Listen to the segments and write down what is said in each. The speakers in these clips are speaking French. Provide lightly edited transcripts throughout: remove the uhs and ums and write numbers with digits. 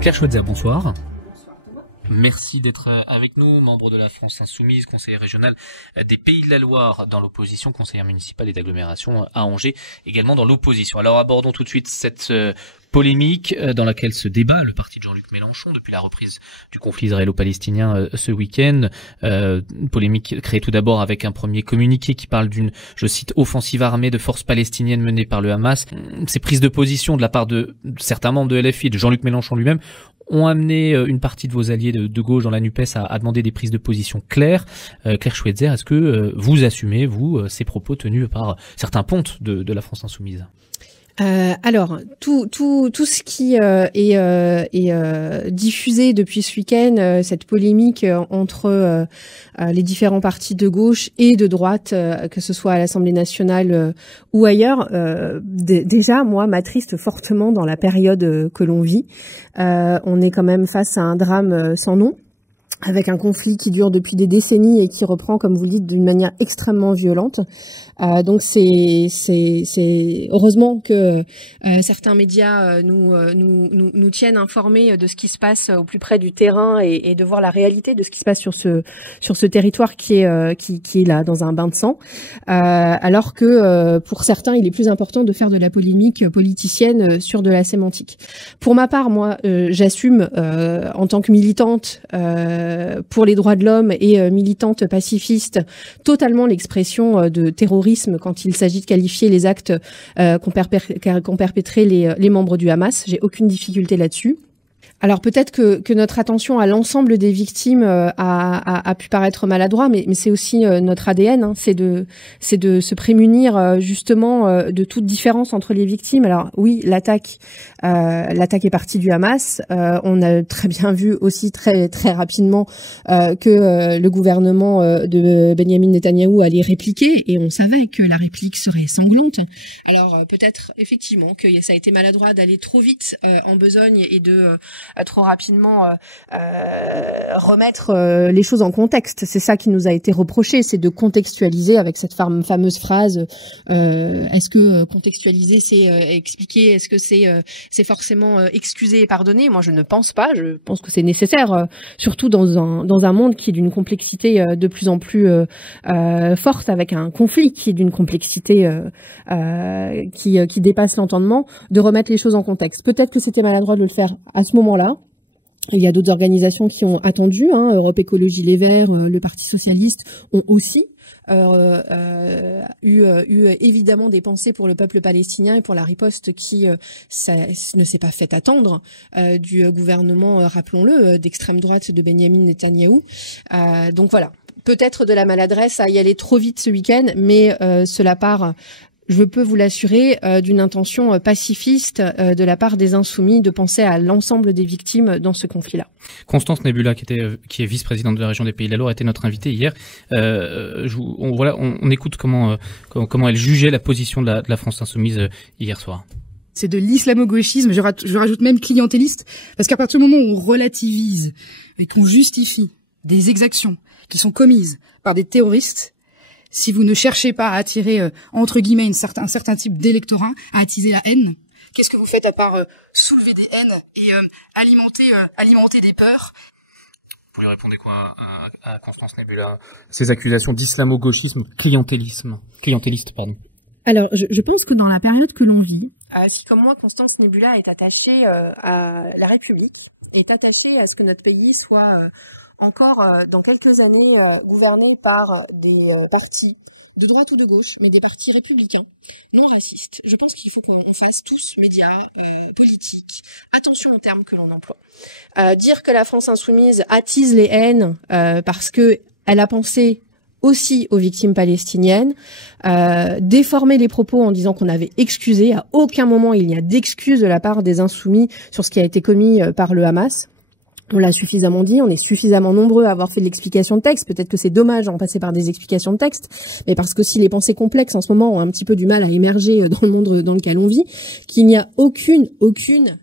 Claire Schweitzer, bonsoir. Merci d'être avec nous, membre de la France Insoumise, conseillère régionale des Pays de la Loire dans l'opposition, conseillère municipale et d'agglomération à Angers, également dans l'opposition. Alors abordons tout de suite cette polémique dans laquelle se débat le parti de Jean-Luc Mélenchon depuis la reprise du conflit israélo-palestinien ce week-end. Polémique créée tout d'abord avec un premier communiqué qui parle d'une, je cite, offensive armée de forces palestiniennes menée par le Hamas. Ces prises de position de la part de certains membres de LFI, de Jean-Luc Mélenchon lui-même, ont amené une partie de vos alliés de gauche dans la NUPES à demander des prises de position claires. Claire Schweitzer, est-ce que vous assumez, vous, ces propos tenus par certains pontes de la France Insoumise ? Alors, tout ce qui est diffusé depuis ce week-end, cette polémique entre les différents partis de gauche et de droite, que ce soit à l'Assemblée nationale ou ailleurs, déjà, moi, m'attriste fortement dans la période que l'on vit. On est quand même face à un drame sans nom, avec un conflit qui dure depuis des décennies et qui reprend, comme vous le dites, d'une manière extrêmement violente. Donc c'est heureusement que certains médias nous tiennent informés de ce qui se passe au plus près du terrain et de voir la réalité de ce qui se passe sur ce territoire qui est là dans un bain de sang. Alors que pour certains, il est plus important de faire de la polémique politicienne sur de la sémantique. Pour ma part, moi, j'assume en tant que militante pour les droits de l'homme et militante pacifiste totalement l'expression de terrorisme quand il s'agit de qualifier les actes qu'ont perpétrés les membres du Hamas. J'ai aucune difficulté là-dessus. Alors peut-être que notre attention à l'ensemble des victimes a pu paraître maladroit, mais c'est aussi notre ADN, hein, c'est de se prémunir justement de toute différence entre les victimes. Alors oui, l'attaque est partie du Hamas. On a très bien vu aussi très très rapidement que le gouvernement de Benyamin Netanyahou allait répliquer, et on savait que la réplique serait sanglante. Alors peut-être effectivement que ça a été maladroit d'aller trop vite en besogne et de trop rapidement remettre les choses en contexte. C'est ça qui nous a été reproché, c'est de contextualiser avec cette fameuse phrase. Est-ce que contextualiser, c'est expliquer? Est-ce que c'est forcément excuser et pardonner? Moi, je ne pense pas. Je pense que c'est nécessaire, surtout dans un monde qui est d'une complexité de plus en plus forte, avec un conflit qui est d'une complexité qui dépasse l'entendement, de remettre les choses en contexte. Peut-être que c'était maladroit de le faire à ce moment-là. Il y a d'autres organisations qui ont attendu, hein, Europe Écologie Les Verts, le Parti Socialiste ont aussi eu évidemment des pensées pour le peuple palestinien et pour la riposte qui ne s'est pas fait attendre du gouvernement, rappelons-le, d'extrême droite de Benyamin Netanyahou. Donc voilà, peut-être de la maladresse à y aller trop vite ce week-end, mais cela part, je peux vous l'assurer, d'une intention pacifiste de la part des Insoumis de penser à l'ensemble des victimes dans ce conflit-là. Constance Nebula, qui est vice-présidente de la région des Pays de la Loire, était notre invitée hier. On écoute comment elle jugeait la position de la France Insoumise hier soir. C'est de l'islamo-gauchisme, je rajoute même clientéliste, parce qu'à partir du moment où on relativise et qu'on justifie des exactions qui sont commises par des terroristes, si vous ne cherchez pas à attirer, entre guillemets, un certain type d'électorat, à attiser la haine, qu'est-ce que vous faites à part soulever des haines et alimenter des peurs? Vous lui répondez quoi à Constance Nebula? Ces accusations d'islamo-gauchisme, clientéliste, pardon. Alors, je pense que dans la période que l'on vit, si comme moi, Constance Nebula est attachée à la République, est attachée à ce que notre pays soit encore dans quelques années gouverné par des partis de droite ou de gauche, mais des partis républicains, non racistes. Je pense qu'il faut qu'on fasse tous, médias, politiques, attention aux termes que l'on emploie. Dire que la France Insoumise attise les haines parce que elle a pensé aussi aux victimes palestiniennes, déformer les propos en disant qu'on avait excusé, à aucun moment il n'y a d'excuse de la part des Insoumis sur ce qui a été commis par le Hamas. On l'a suffisamment dit, on est suffisamment nombreux à avoir fait de l'explication de texte. Peut-être que c'est dommage d'en passer par des explications de texte, mais parce que si les pensées complexes en ce moment ont un petit peu du mal à émerger dans le monde dans lequel on vit, qu'il n'y a aucune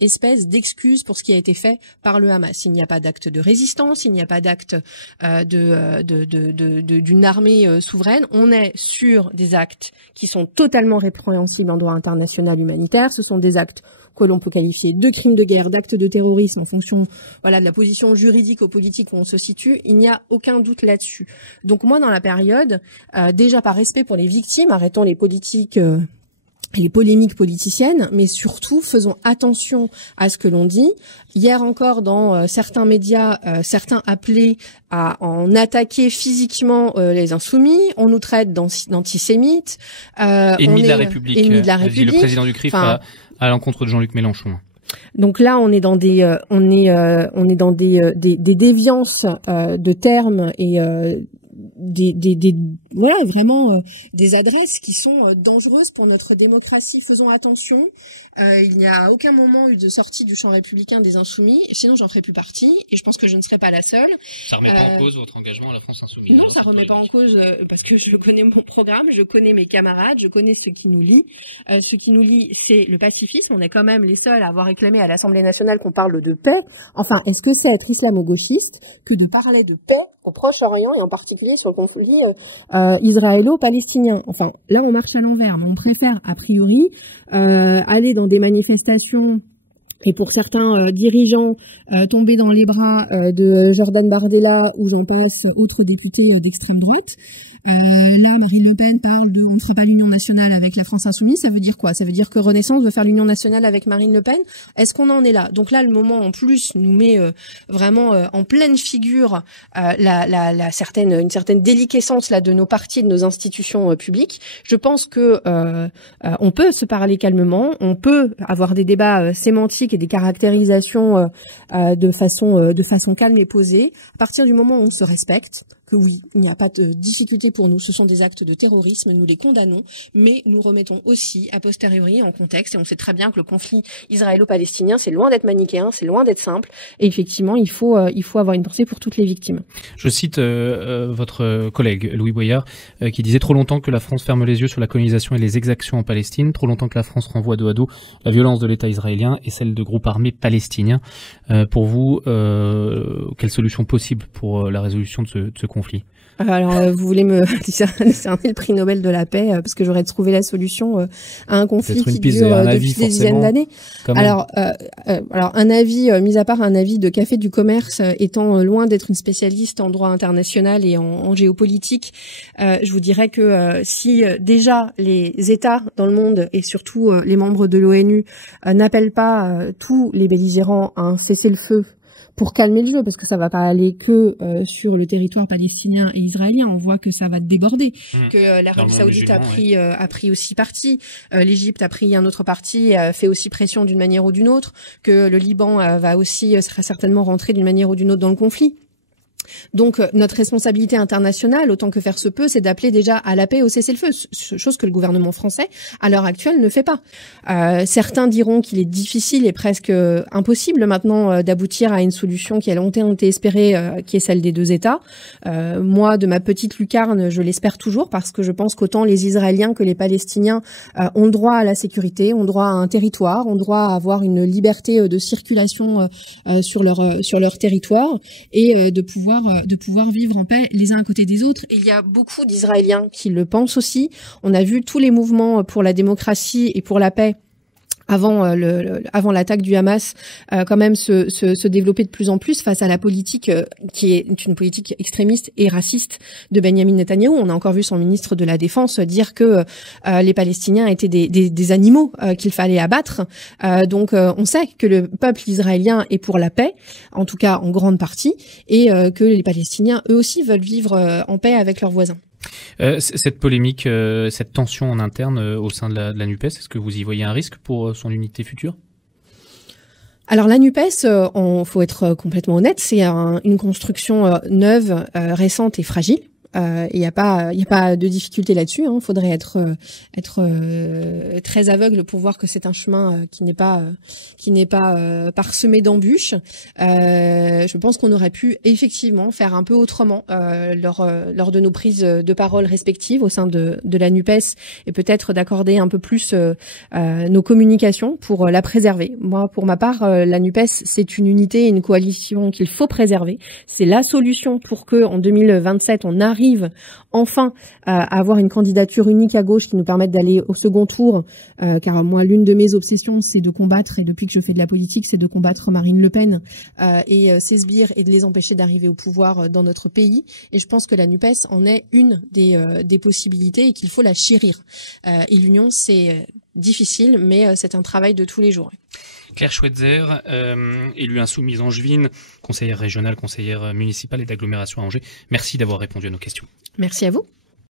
espèce d'excuse pour ce qui a été fait par le Hamas. Il n'y a pas d'acte de résistance, il n'y a pas d'acte d'une armée souveraine. On est sur des actes qui sont totalement répréhensibles en droit international humanitaire. Ce sont des actes que l'on peut qualifier de crimes de guerre, d'actes de terrorisme en fonction, voilà, de la position juridique ou politique où on se situe. Il n'y a aucun doute là-dessus. Donc moi, dans la période, déjà par respect pour les victimes, arrêtons les politiques. Les polémiques politiciennes, mais surtout faisons attention à ce que l'on dit. Hier encore, dans certains médias, certains appelaient à en attaquer physiquement les insoumis. On nous traite d'antisémites. Ennemis de la République. Ennemis de la République. Le président du CRIF à l'encontre de Jean-Luc Mélenchon. Donc là, on est dans des, on est dans des déviances de termes et voilà, vraiment des adresses qui sont dangereuses pour notre démocratie. Faisons attention. Il n'y a à aucun moment eu de sortie du champ républicain des Insoumis. Sinon, j'en ferai plus partie et je pense que je ne serai pas la seule. Ça remet pas en cause votre engagement à la France Insoumise? Non, ça remet pas en cause parce que je connais mon programme, je connais mes camarades, je connais ce qui nous lie. Ce qui nous lie, c'est le pacifisme. On est quand même les seuls à avoir réclamé à l'Assemblée nationale qu'on parle de paix. Enfin, est-ce que c'est être islamo-gauchiste que de parler de paix au Proche-Orient et en particulier sur le conflit israélo-palestinien? Enfin, là, on marche à l'envers, mais on préfère, a priori, aller dans des manifestations et pour certains dirigeants tomber dans les bras de Jordan Bardella ou j'en passe, autres députés d'extrême droite. Là, Marine Le Pen parle de « on ne fera pas l'union nationale avec la France insoumise ». Ça veut dire quoi? Ça veut dire que Renaissance veut faire l'union nationale avec Marine Le Pen? Est-ce qu'on en est là? Donc là, le moment en plus nous met vraiment en pleine figure une certaine déliquescence là de nos partis et de nos institutions publiques. Je pense que on peut se parler calmement, on peut avoir des débats sémantiques et des caractérisations de façon calme et posée. À partir du moment où on se respecte, que oui, il n'y a pas de difficulté pour nous, ce sont des actes de terrorisme, nous les condamnons, mais nous remettons aussi a posteriori en contexte, et on sait très bien que le conflit israélo-palestinien, c'est loin d'être manichéen, c'est loin d'être simple, et effectivement, il faut avoir une pensée pour toutes les victimes. Je cite votre collègue Louis Boyard, qui disait « Trop longtemps que la France ferme les yeux sur la colonisation et les exactions en Palestine, trop longtemps que la France renvoie dos à dos la violence de l'État israélien et celle de groupes armés palestiniens. Pour vous, quelle solution possible pour la résolution de ce conflit? Alors, vous voulez me décerner le prix Nobel de la paix parce que j'aurais trouvé la solution à un conflit qui dure depuis des dizaines d'années. Alors, un avis, mis à part un avis de Café du Commerce, étant loin d'être une spécialiste en droit international et en géopolitique, je vous dirais que si déjà les États dans le monde et surtout les membres de l'ONU n'appellent pas tous les belligérants à un cessez-le-feu pour calmer le jeu, parce que ça va pas aller que sur le territoire palestinien et israélien. On voit que ça va déborder, que l'Arabie Saoudite a pris aussi parti, l'Égypte a pris un autre parti, fait aussi pression d'une manière ou d'une autre, que le Liban sera certainement rentré d'une manière ou d'une autre dans le conflit. Donc notre responsabilité internationale, autant que faire se peut, c'est d'appeler déjà à la paix, au cessez-le-feu, chose que le gouvernement français, à l'heure actuelle, ne fait pas. Certains diront qu'il est difficile et presque impossible maintenant d'aboutir à une solution qui a longtemps été espérée, qui est celle des deux États. Moi, de ma petite lucarne, je l'espère toujours parce que je pense qu'autant les Israéliens que les Palestiniens ont droit à la sécurité, ont droit à un territoire, ont droit à avoir une liberté de circulation sur leur territoire et de pouvoir vivre en paix les uns à côté des autres. Et il y a beaucoup d'Israéliens qui le pensent aussi. On a vu tous les mouvements pour la démocratie et pour la paix avant l'attaque du Hamas quand même se développer de plus en plus face à la politique qui est une politique extrémiste et raciste de Benjamin Netanyahou. On a encore vu son ministre de la Défense dire que les Palestiniens étaient des animaux qu'il fallait abattre. Donc on sait que le peuple israélien est pour la paix, en tout cas en grande partie, et que les Palestiniens eux aussi veulent vivre en paix avec leurs voisins. Cette polémique, cette tension en interne au sein de la NUPES, est-ce que vous y voyez un risque pour son unité future? Alors la NUPES, faut être complètement honnête, c'est une construction neuve, récente et fragile. Il n'y a pas de difficulté là-dessus. Il faudrait être très aveugle pour voir que c'est un chemin qui n'est pas parsemé d'embûches. Je pense qu'on aurait pu effectivement faire un peu autrement lors de nos prises de parole respectives au sein de la NUPES et peut-être d'accorder un peu plus nos communications pour la préserver. Moi, pour ma part, la NUPES, c'est une unité et une coalition qu'il faut préserver. C'est la solution pour que en 2027 on arrive arrive enfin à avoir une candidature unique à gauche qui nous permette d'aller au second tour, car moi, l'une de mes obsessions, c'est de combattre, et depuis que je fais de la politique, c'est de combattre Marine Le Pen et ses sbires et de les empêcher d'arriver au pouvoir dans notre pays. Et je pense que la NUPES en est une des possibilités et qu'il faut la chérir. Et l'union, c'est difficile, mais c'est un travail de tous les jours. Claire Schweitzer, élue insoumise angevine, conseillère régionale, conseillère municipale et d'agglomération à Angers. Merci d'avoir répondu à nos questions. Merci à vous.